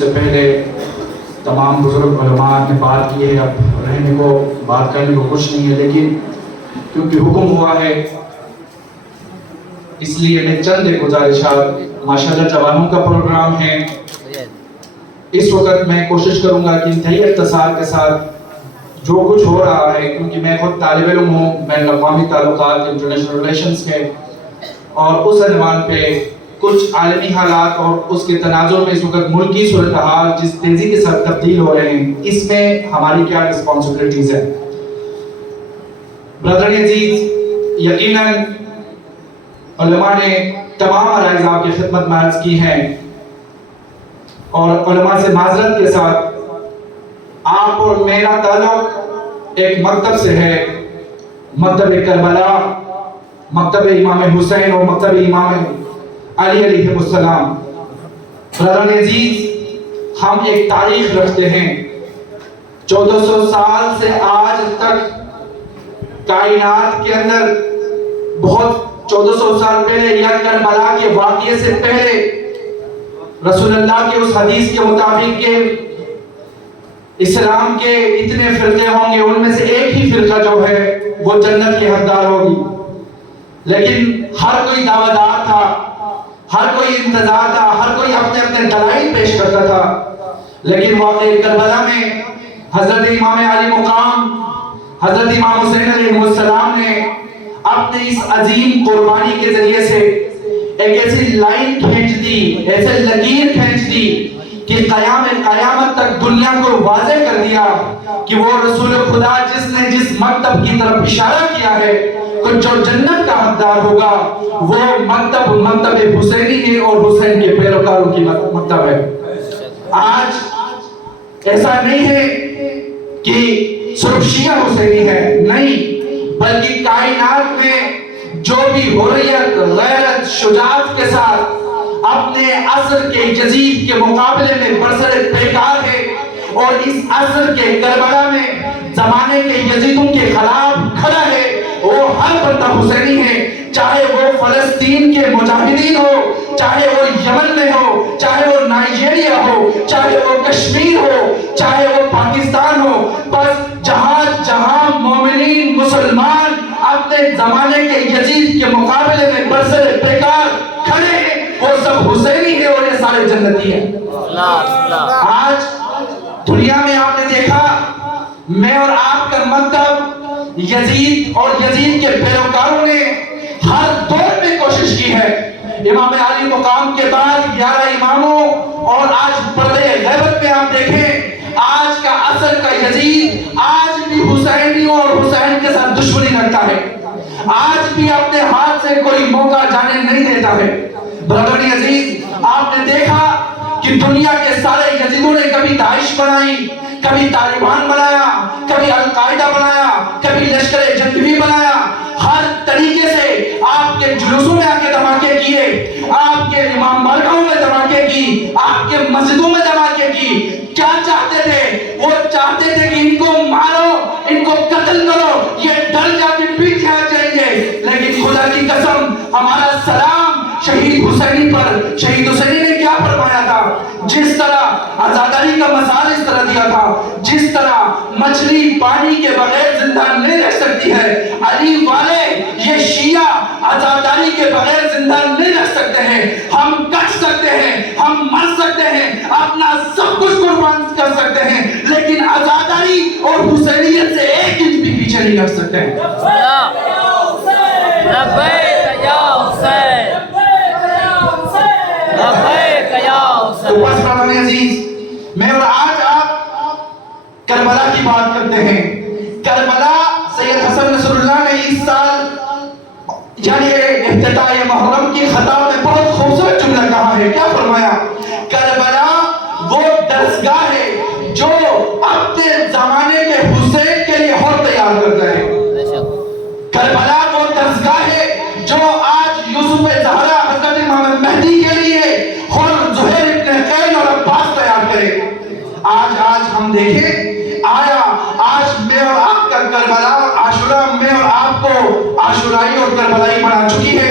سے پہلے تمام بزرگ علماء نے بات کی ہے، اب رہنے کو بات کرنے کو کچھ نہیں ہے، لیکن کیونکہ حکم ہوا ہے اس لیے میں چند ایک گزارشات، ماشاءاللہ جوانوں کا پروگرام ہے، اس وقت میں کوشش کروں گا کہ انتہائی اختصار کے ساتھ جو کچھ ہو رہا ہے، کیونکہ میں خود طالب علم ہوں بین الاقوامی تعلقات انٹرنیشنل ریلیشنز کے، اور اس عنوان پہ کچھ عالمی حالات اور اس کے تناظر میں اس وقت ملکی صورتحال جس تیزی کے ساتھ تبدیل ہو رہے ہیں، اس میں ہماری کیا رسپانسبلٹیز ہیں۔ برادران عزیز، یقیناً علماء نے تمام عرائض آپ کی خدمت میں عرض کی ہیں، اور علماء سے معذرت کے ساتھ آپ اور میرا تعلق ایک مکتب سے ہے، مکتب کربلا، مکتب امام حسین اور مکتب امام علی علیہ السلام۔ برادران عزیز، ہم ایک تاریخ رکھتے ہیں، 1400 سال سے آج تک کائنات کے اندر بہت 1400 سال پہلے یا کربلا کے واقعے سے پہلے رسول اللہ کے اس حدیث کے مطابق کہ اسلام کے اتنے فرقے ہوں گے، ان میں سے ایک ہی فرقہ جو ہے وہ جنت کے حقدار ہوگی، لیکن ہر کوئی دعویدار تھا، ہر کوئی انتظار تھا، ہر کوئی اپنے اپنے دلائل پیش کرتا تھا، لیکن واقعہ کربلا میں حضرت امام علی مقام حضرت امام حسین علیہ السلام نے اپنے اس عظیم قربانی کے ذریعے سے ایک ایسی لائن کھینچ دی، ایسے لکیر کھینچ دی کہ قیامت تک دنیا کو واضح کر دیا کہ وہ رسول خدا جس نے جس مکتب کی طرف اشارہ کیا ہے کہ جو جنت کا حقدار ہوگا وہ مکتب حسینی ہے اور حسین کے پیروکاروں کی مکتب ہے۔ آج ایسا نہیں ہے کہ صرف شیعہ حسینی ہے، نہیں، بلکہ کائنات میں جو بھی حریت، غیرت، شجاعت کے ساتھ اپنے عصر کے یزید کے مقابلے میں برسر پیکار ہے، اور اس عصر کے کربلا میں زمانے کے یزیدوں کے خلاف کھڑا ہے، وہ ہر بندہ حسینی ہے، چاہے وہ فلسطین کے مجاہدین ہو، چاہے وہ یمن میں ہو، چاہے وہ نائجیریا ہو، چاہے وہ کشمیر ہو، چاہے وہ پاکستان ہو، بس جہاں جہاں مومنین مسلمان اپنے زمانے کے یزید کے مقابلے میں برسر پیکار کھڑے ہیں، وہ سب حسینی ہے اور یہ سارے جنتی ہیں۔ آج دنیا میں آپ نے دیکھا، میں اور آپ کا مکتب یزید اور یزید کے پیروکاروں نے ہر دور میں کوشش کی ہے۔ امام علی مقام کے بعد 11 اماموں، اور آج پردے غیبت میں آپ دیکھیں آج کا عصر کا یزید آج بھی حسینیوں اور حسین کے ساتھ دشمنی رکھتا ہے، آج بھی اپنے ہاتھ سے کوئی موقع جانے نہیں دیتا ہے۔ برادران عزیز، آپ نے دیکھا کہ دنیا کے سارے یزیدوں نے کبھی داعش بنائی، کبھی طالبان بنایا، کبھی القاعدہ بنایا، کبھی لشکر جنگی بنایا، ہر طریقے سے آپ کے جلوسوں میں آ کے دھماکے کیے، آپ کے امام بارگاہوں میں دھماکے کی، آپ کے مسجدوں میں دھماکے کی۔ کیا چاہتے تھے؟ وہ چاہتے تھے کہ ان کو مارو، ان کو قتل کرو، یہ ڈر جاتے پیچھے آ جائیں گے، لیکن خدا کی قسم ہمارا سلام شہید حسینی پر، شہید حسینی نے کیا فرمایا تھا؟ جس طرح عزاداری کا مثال اس طرح دیا تھا، جس طرح مچھلی پانی کے بغیر زندہ نہیں رہ سکتی ہے، علی والے یہ شیعہ عزاداری کے بغیر زندہ نہیں رہ سکتے ہیں، ہم کٹ سکتے ہیں، ہم مر سکتے ہیں، اپنا سب کچھ قربان کر سکتے ہیں، لیکن عزاداری اور حسینیت سے ایک انچ بھی پیچھے نہیں رکھ سکتے ہیں۔ تو بس برادران عزیز، میں اور آج آپ کربلا کی بات کرتے ہیں۔ کربلا سید حسن نصر اللہ نے اس سال یعنی افتتاح محرم کی خطاب میں بہت خوبصورت جملہ کہا ہے۔ کیا فرمایا؟ کربلا وہ درسگاہ ہے جو اپنے زمانے کے حسین کے لیے ہور تیار کرتا ہے۔ کربلا وہ درسگاہ ہے جو آج یوسف زہرا حضرت امام مہدی کے لیے اور زہیر ابن قین اور عباس تیار کرے۔ آج ہم دیکھیں، آیا آج میں اور آپ کا کربلا اور عاشورہ میں اور آپ کو عاشورائی اور کربلائی بنا چکی ہے۔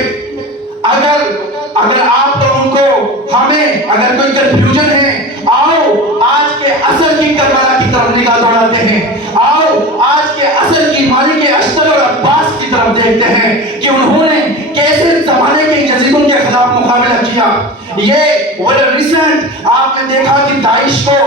اگر آپ لوگوں کو ہمیں اگر کوئی کنفیوژن ہے، آؤ نگاہ دوڑاتے ہیں. آؤ آج کے عصر کی مالک اشتر اور عباس کی طرف دیکھتے ہیں کہ انہوں نے کیسے زمانے کے یزیدوں کے خلاف مقابلہ کیا. یہ ریسنٹ آپ نے دیکھا کہ داعش کو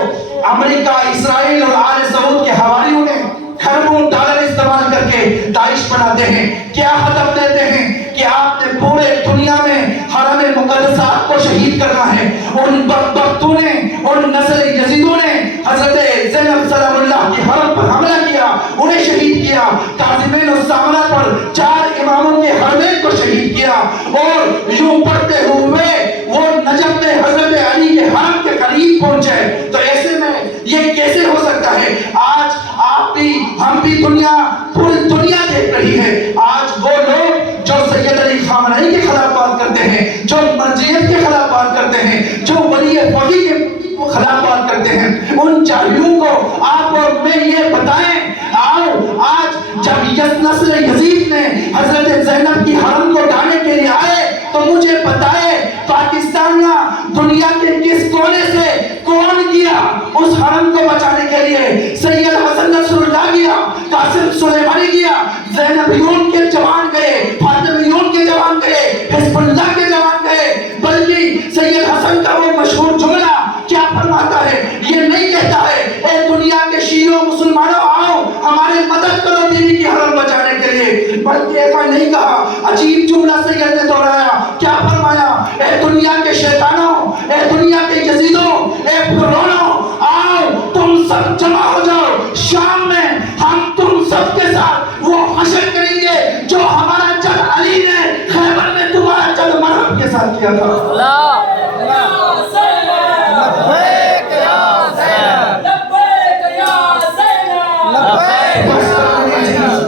امریکہ، اسرائیل اور آل سعود کے حواریوں نے کھربوں ڈالر استعمال کر کے داعش بناتے ہیں. کیا ہدف دیتے ہیں کہ آپ نے پورے دنیا میں حرم مقدسات کو شہید کرنا ہے. ان بدبختوں نے، ان نسل یزیدوں نے حضرت زینب سلام اللہ کی حرم پر حملہ کیا، انہیں شہید کیا. کاظمین السامرہ پر 4 اماموں کے حرمین کو شہید کیا، اور یوں پڑھتے ہوئے وہ نجف میں حضرت علی کے حرم کے قریب پہنچے. تو ایسے میں یہ کیسے ہو سکتا ہے؟ آج آپ بھی، ہم بھی، دنیا، پوری دنیا دیکھ رہی ہے. آج وہ لوگ جو سید علی خامنہئی کے خلاف بات کرتے ہیں، جو مرجعیت کے خلاف بات کرتے ہیں، جو ولی فقیہ کے خلاف بات کرتے ہیں، ان جاہلوں کو آپ اور میں یہ بتائیں. آؤ آج جب نسل یزید نے حضرت زینب کی حرم کو ڈھانے کے لیے آئے تو مجھے بتائے پاکستانیہ دنیا کے کس کونے سے کون گیا اس حرم کو بچانے کے لیے؟ سید حسن نصر اللہ گیا، قاسم سلیمانی گیا، زینبیون کے جوان گئے، فاطمیون کے جوان گئے، حزب اللہ کے جوان گئے. بلکہ سید حسن کا وہ مشہور جملہ کیا فرماتا ہے؟ یہ نہیں کہتا ہے اے دنیا کے شیعوں مسلمانوں آؤ ہمارے مدد کرو بیوی کی حرم بچانے کے لیے، بلکہ ایسا نہیں کہا. عجیب جملہ سید نے دہرایا. کیا فرمایا؟ اے دنیا کے شیطانوں، اے دنیا کے یزیدوں، اے فرعونوں، آؤ تم سب جمع ہو جاؤ، شام میں ہم تم سب کے ساتھ وہ حشر کریں گے جو ہمارا جد علی نے خیبر میں تمہارا جد مرحب کے ساتھ کیا تھا.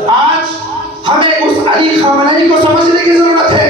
آج ہمیں اس علی خامنہئی کو سمجھنے کی ضرورت ہے.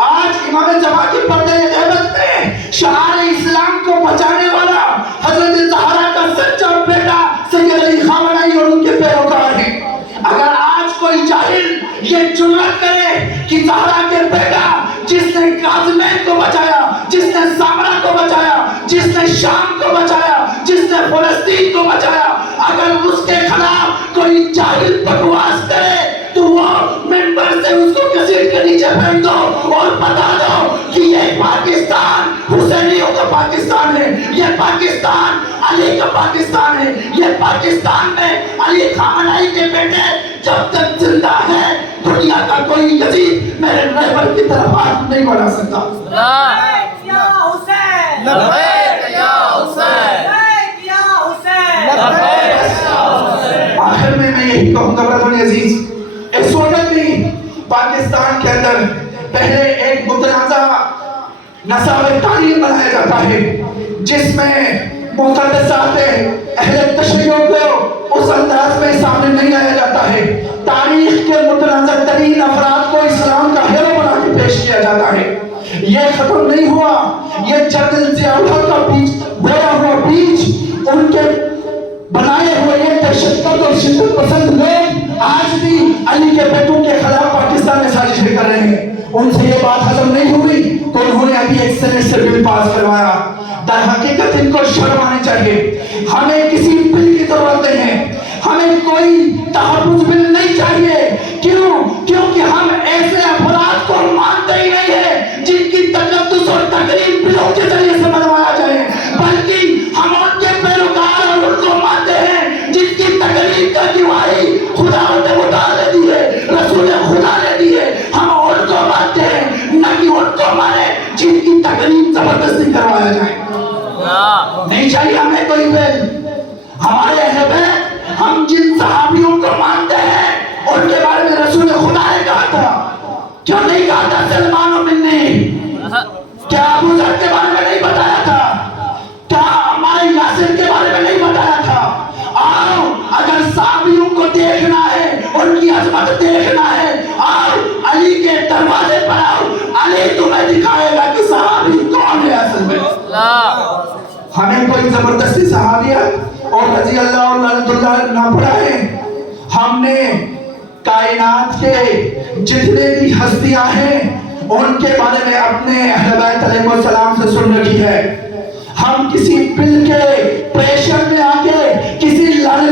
آج امام جماعت کی پردہ غیبت میں شعار اسلام کو بچانے والا حضرت زہرا کا سچا بیٹا سید علی خامنہئی اور ان کے پیروکار ہیں. اگر آج کوئی جاہل یہ جرأت کرے کہ زہرا کے بیٹا جس نے کاظمین کو بچایا، جس نے سامرا کو بچایا، جس نے شام کو بچایا، جس نے فلسطین کو بچایا، اگر اس کے خلاف کوئی جاہل بکواس کرے تو وہ منبر سے اس کو کسیٹ کے نیچے پھینک دو اور بتا دو کہ یہ پاکستان حسینیوں کا پاکستان ہے، یہ پاکستان علی کا پاکستان ہے، یہ پاکستان میں علی خامنہئی کے بیٹے جب تک زندہ ہے دنیا کا کوئی یزید میرے رہبر کی طرف ہاتھ نہیں بڑھا سکتا. لبیک یا حسین، لبیک یا حسین، لبیک یا حسین، لبیک یا حسین. آخر میں یہی کہوں گا برادران عزیز، اس وقت بھی پاکستان کے اندر پہلے ایک متنازع نصاب تعلیم بنایا جاتا ہے جس میں مقدسات اہل تشیع کو اس انداز میں سامنے نہیں لایا جاتا ہے. تاریخ کے متنازع ترین افراد کو اسلام کا ہیرو بنا کے پیش کیا جاتا ہے. یہ ختم نہیں ہوا. یہ جنرل ضیاء الحق کا بویا ہوا بیج، ان کے بنائے ہوئے یہ دہشت گرد اور شدت پسند لوگ آج بھی علی کے بیٹوں کے خلاف پاکستان میں سازشیں کر رہے ہیں. ان سے یہ بات ہضم نہیں ہوئی تو انہوں نے ابھی ایک سینٹ سے بل پاس کروایا. در حقیقت ان کو شرم آنی چاہیے. ہمیں کسی بل کی ضرورت نہیں ہے، ہمیں کوئی تحفظ بل نہیں چاہیے. کیوں؟ کیونکہ ہم ایسے افراد کو مانتے ہی نہیں ہیں جن کی تقدس اور تقریب بلوں کے ذریعے سے بنوایا جائے، بلکہ ہم ان کے پیروکار اور ان کو مانتے ہیں جن کی تقریب کا گواہی خدا نے متعال دی ہے، رسول خدا نے دی ہے. ہم ان کو مانتے ہیں نہ کہ ان کو مانے جن کی تقریب زبردستی کروایا جائے. نہیں چاہیے ہمیں کوئی بل. ہمارے اہل بیت، ہم جن صحابیوں کو مانتے ہیں ان کے بارے میں رسول خدا نے کہا تھا. کیوں نہیں کہا تھا سلمان و منی؟ کیا ابو ذر کے بارے میں نہیں بتایا تھا؟ کیا عمار یاسر کے بارے میں نہیں بتایا تھا؟ آؤ اگر صحابیوں کو دیکھنا ہے، ان کی عظمت دیکھنا ہے، آؤ علی کے دروازے پر آؤ. علی تمہیں دکھائے گا کہ صحابی کون ہے اصل میں. ہمیں کوئی زبردستی صحابیت اور رضی اللہ اور لعنت اللہ نہ پڑھائے. ہم نے کائنات کے جتنے بھی ہستیاں ہیں ان کے بارے میں اپنے اہل بیت علیہ السلام سے سن رکھی ہے. ہم کسی بل کے پریشر میں آ کے کسی لالچ